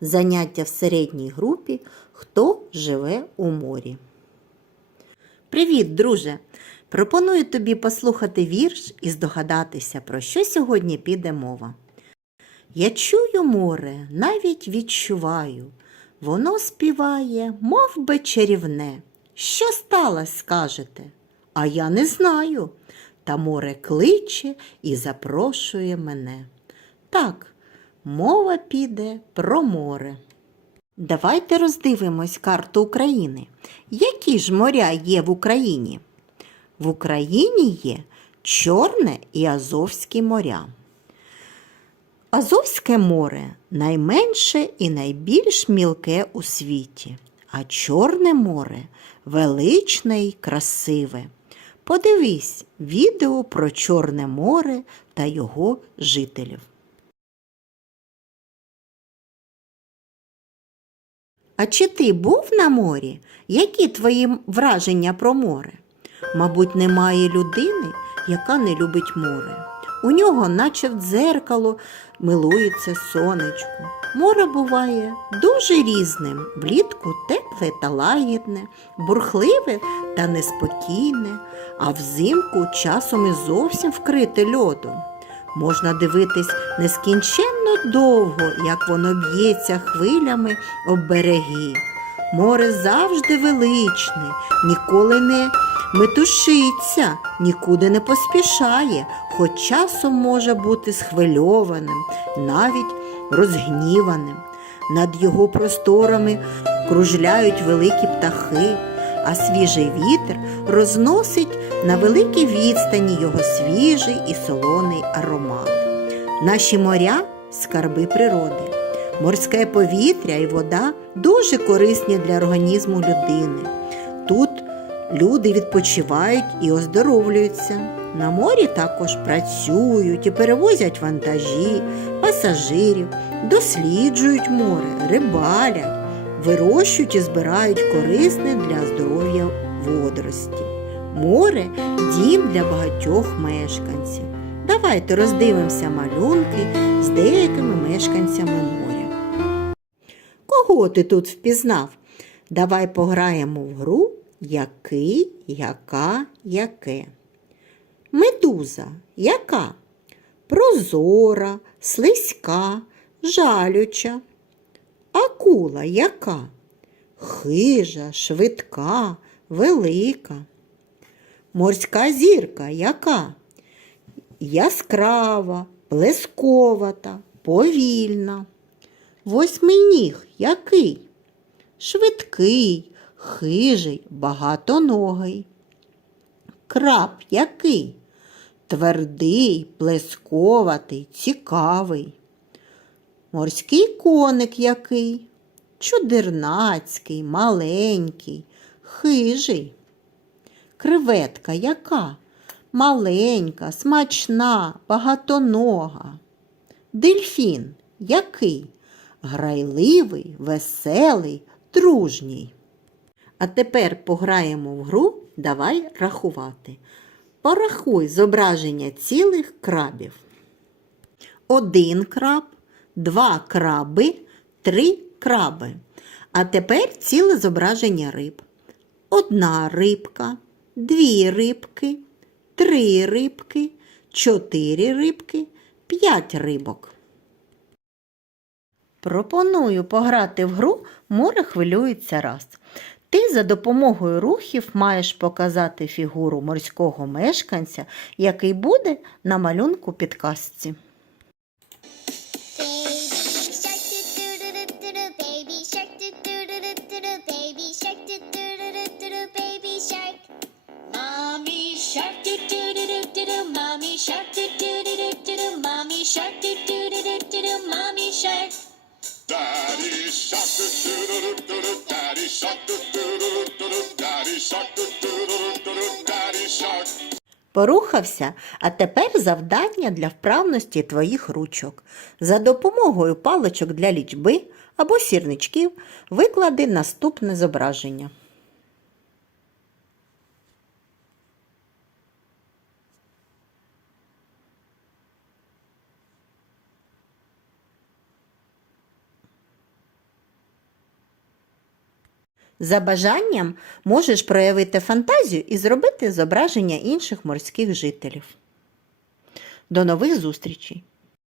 Заняття в середній групі Хто живе у морі. Привіт, друже! Пропоную тобі послухати вірш і здогадатися, про що сьогодні піде мова. Я чую море, навіть відчуваю. Воно співає, мов би чарівне. Що сталося, скажете? А я не знаю. Та море кличе і запрошує мене. Так, мова піде про море. Давайте роздивимось карту України. Які ж моря є в Україні? В Україні є Чорне і Азовські моря. Азовське море найменше і найбільш мілке у світі, а Чорне море величне й красиве. Подивись відео про Чорне море та його жителів. А чи ти був на морі? Які твої враження про море? Мабуть, немає людини, яка не любить море. У нього, наче в дзеркало, милується сонечко. Море буває дуже різним, влітку тепле та лагідне, бурхливе та неспокійне, а взимку часом і зовсім вкрите льодом. Можна дивитись нескінченно довго, як воно б'ється хвилями об береги. Море завжди величне, ніколи не метушиться, нікуди не поспішає, хоч часом може бути схвильованим, навіть розгніваним. Над його просторами кружляють великі птахи, а свіжий вітер розносить на великій відстані його свіжий і солоний аромат. Наші моря скарби природи. Морське повітря і вода дуже корисні для організму людини. Тут люди відпочивають і оздоровлюються. На морі також працюють і перевозять вантажі, пасажирів, досліджують море, рибалять, вирощують і збирають корисне для здоров'я водорості. Море дім для багатьох мешканців. Давайте роздивимося малюнки з деякими мешканцями моря. Кого ти тут впізнав? Давай пограємо в гру який, яка, яке. Медуза яка? Прозора, слизька, жалюча. Акула яка? Хижа, швидка, велика. Морська зірка яка? Яскрава, блисковата, повільна. Восьминіг який? Швидкий, хижий, багатоногий. Краб який? Твердий, плесковатий, цікавий. Морський коник який? Чудернацький, маленький, хижий. Креветка яка? Маленька, смачна, багатонога. Дельфін який? Грайливий, веселий, дружній. А тепер пограємо в гру Давай рахувати. Порахуй зображення цілих крабів. Один краб, два краби, три краби. А тепер ціле зображення риб. Одна рибка, дві рибки, три рибки, чотири рибки, п'ять рибок. Пропоную пограти в гру море хвилюється раз. Ти за допомогою рухів маєш показати фігуру морського мешканця, який буде на малюнку підказці. Shark doo doo doo doo doo doo mommy shark Daddy shark doo doo doo doo doo daddy shark doo doo doo doo doo daddy shark doo doo doo doo doo daddy shark Порухався, а тепер завдання для вправності твоїх ручок. За допомогою паличок для лічби або сірничків виклади наступне зображення. За бажанням можеш проявити фантазію і зробити зображення інших морських жителів. До нових зустрічей!